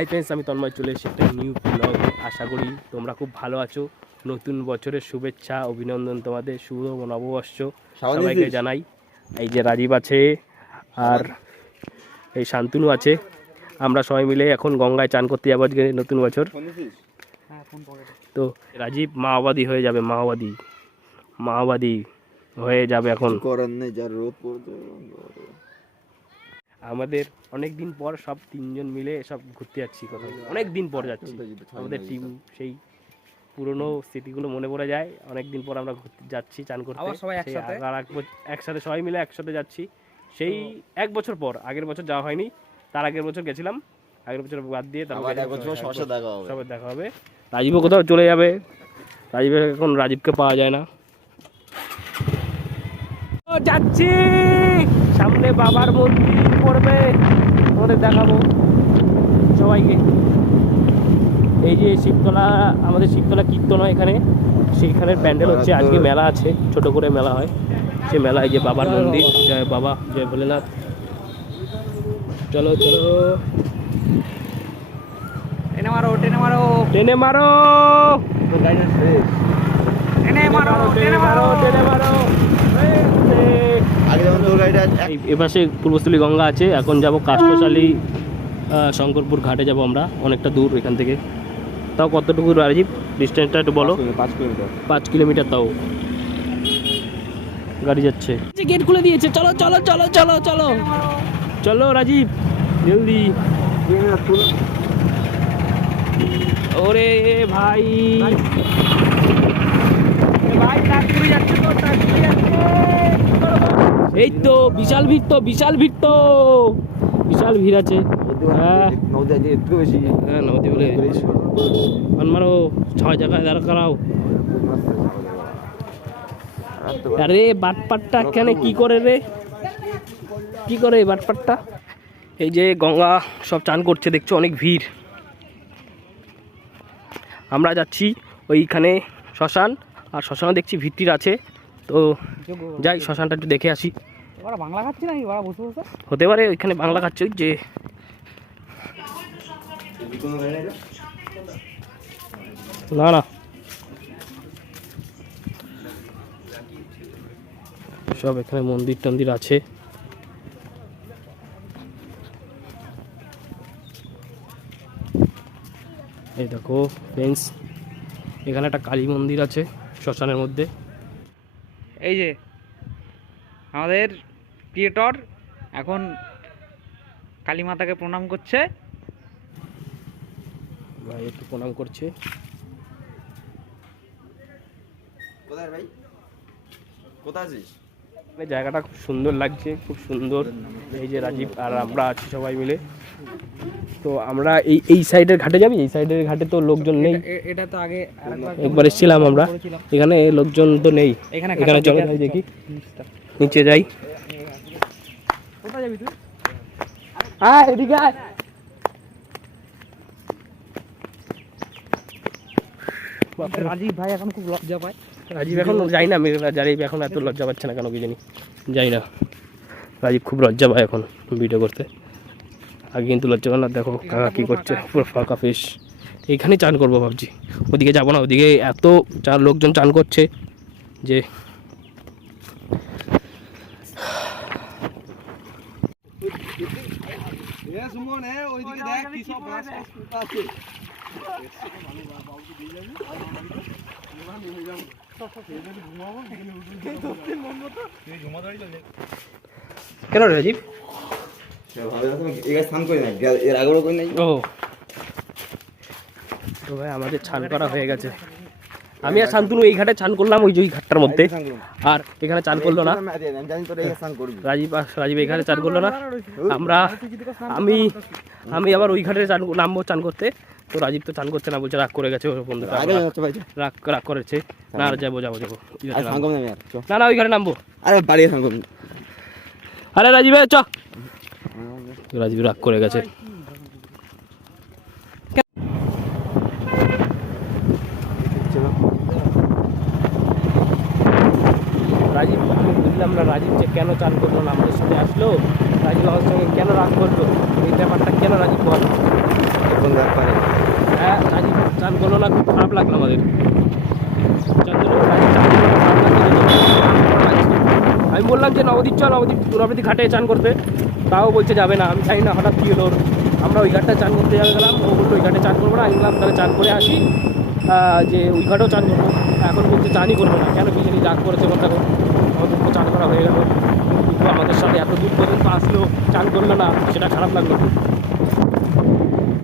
Hi friends আমি তন্ময় চলে এসেছি একটা নিউ ব্লগ আশা করি তোমরা খুব ভালো আছো। নতুন বছরের শুভেচ্ছা অভিনন্দন তোমাদের শুভ নববর্ষ সবাইকে জানাই। এই যে রাজীব আছে আর এই শান্তনু আছে। আমরা সবাই মিলে এখন গঙ্গায় চান করতে যাব আজকে নতুন বছর। তো রাজীব মাওবাদী হয়ে যাবে মাওবাদী। মাওবাদী হয়ে যাবে এখন করার নেই যা রোদ পড়ছে আমাদের অনেক দিন পর সব তিনজন মিলে সব ঘুরতে যাচ্ছি কোথাও। অনেক দিন পর যাচ্ছি। আমাদের টিম সেই পুরনো স্মৃতিগুলো মনে পড়ে যায়। অনেক দিন পর আমরা ঘুরতে যাচ্ছি চান করতে। একসাথে? আর সবাই মিলে একসাথে যাচ্ছি। সেই এক বছর পর আগের বছর যাওয়া হয়নি। তার আগের বছর গেছিলাম। আগের বছর বাদ দিয়ে তারপর সবার দেখা হবে। সবার দেখা হবে। রাজীবও কোথাও চলে যাবে। রাজীবের এখন রাজীবকে পাওয়া যায় না। যাচ্ছি! সামনে বাবার মন্দির পড়বে। তোমাদের দেখাবো সবাইকে। এই যে শিবতলা আমাদের শিবতলা কীর্তন হয় এখানে। সেইখানের প্যান্ডেল হচ্ছে আজকে মেলা আছে ছোট করে মেলা হয়। সে মেলায় যে বাবার মন্দির। জয় বাবা জয় ভোলেনাথ। চলো চলো টেনে মারো টেনে মারো। টেনে মারো। টেনে মারো টেনে মারো টেনে মারো। গাড়িটা এপাশে পূর্বস্থলী গঙ্গা আছে। এখন যাব কাষ্টশালী শঙ্করপুর ঘাটে যাব আমরা। অনেকটা দূর এখান থেকে। তাও কতটুকু রাজীব? ডিস্টেন্সটা একটু বলো। পাঁচ কিলোমিটার। পাঁচ কিলোমিটার তাও। গাড়ি যাচ্ছে। গেট খুলে দিয়েছে। চলো চলো চলো চলো চলো। চলো রাজীব জলদি। ওরে ভাই ভাই চাঁদপুরে যাচ্ছে তো চাঁদপুরে যাচ্ছে এই তো বিশাল ভিড় তো, বিশাল ভিড় তো। বিশাল ভিড় আছে। হ্যাঁ। হ্যাঁ নদী বলে। মারো, ছয় জায়গায় দাঁড় করাও। আরে, বাটপাটটা কেন কি করে রে? কি করে এই বাটপাটটা? এই যে গঙ্গা সব চান করছে, দেখছ অনেক ভিড়। আমরা যাচ্ছি ওইখানে শ্মশান। আর শ্মশানে দেখছি ভিত্তির আছে। তো যাই শ্মশানটা একটু দেখে আসি। ওরা বাংলা খাচ্ছে নাকি? ওরা বসে বসে? হতে পারে ওইখানে বাংলা খাচ্ছে যে। না না। সব এখানে মন্দির টন্দির আছে। এই দেখো ফ্রেন্ডস এখানে একটা কালী মন্দির আছে। শ্মশানের মধ্যে। এই যে আমাদের ক্রিয়েটর এখন কালী মাতাকে প্রণাম করছে। ভাই একটু প্রণাম করছে। কোথায় ভাই? কোথায় আছিস? জায়গাটা খুব সুন্দর লাগছে খুব সুন্দর। এই যে রাজীব আর আমরা আছি সবাই মিলে। তো আমরা এই এই সাইডের ঘাটে যাবি? এই সাইডের ঘাটে তো লোকজন নেই। এটা তো আগে একবার এসেছিলাম আমরা। এখানে লোকজন তো নেই। এখানে চলো। যাই দেখি। নিচে যাই। কোথায় যাবি তুই? আয় এদিকে আয়। রাজীব ভাই এখন খুব লজ্জা পায়। রাজীব এখন যাই না মেঘলা রাজীব এখন এত লজ্জা পাচ্ছে না কেন কি জানি। যাই না। রাজীব খুব লজ্জা পায় এখন ভিডিও করতে। আগে কিন্তু লজ্জা না। দেখো কাকা কী করছে পুরো ফাঁকা ফিস এইখানে চান করব ভাবছি। ওদিকে যাব না ওদিকে এত চার লোকজন চান করছে যে ওইদিকে দেখ কি সব গাছ আছে। কেন রে রাজীব? তো ভাই আমাদের ছান করা হয়ে গেছে আমি আর শান্তনু এই ঘাটে চান করলাম ওই যে ওই ঘাটটার মধ্যে আর এখানে চান করল না রাজীব রাজীব এখানে চান করল না আমরা আমি আমি আবার ওই ঘাটে চান নামবো চান করতে তো রাজীব তো চান করছে না বলছে রাগ করে গেছে ওর বন্ধুটা রাগ রাগ করেছে না আর যাব যাব যাব ঘাটে। না না ওই ঘাটে নামবো আরে বাড়ি আরে রাজীব চ রাজীব রাগ করে গেছে। রাজীব আমি বুঝলাম না রাজীব যে কেন চান করল না আমাদের সাথে আসলো? রাজীব আমার সঙ্গে কেন রাগ করল? এই ব্যাপারটা কেন রাজীব বল? এখন ব্যাপারে? হ্যাঁ রাজীব চান করল না খুব খারাপ লাগল আমাদের চন্দন রাজীব চান করল না, খারাপ লাগল কিন্তু আমি বললাম যে নবদ্বীপ চল নবদ্বীপ নবদ্বীপ ঘাটে চান করতে তাও বলছে যাবে না, আমি জানি না, হঠাৎ কী হলো আমরা ওই ঘাটটা চান করতে যাবে গেলাম, ও বলল ওই ঘাটে চান করব না, আমি বললাম তাহলে চান করে আসি। যে ওই ঘাটেও চান করব। এখন বলছে চানই করব না, কেন কি জানি রাগ করেছে কথা দেখো আমাদের তো চান করা হয়ে গেল। আমাদের সাথে এত দূর পর্যন্ত আসলো, চান করল না, সেটা খারাপ লাগল।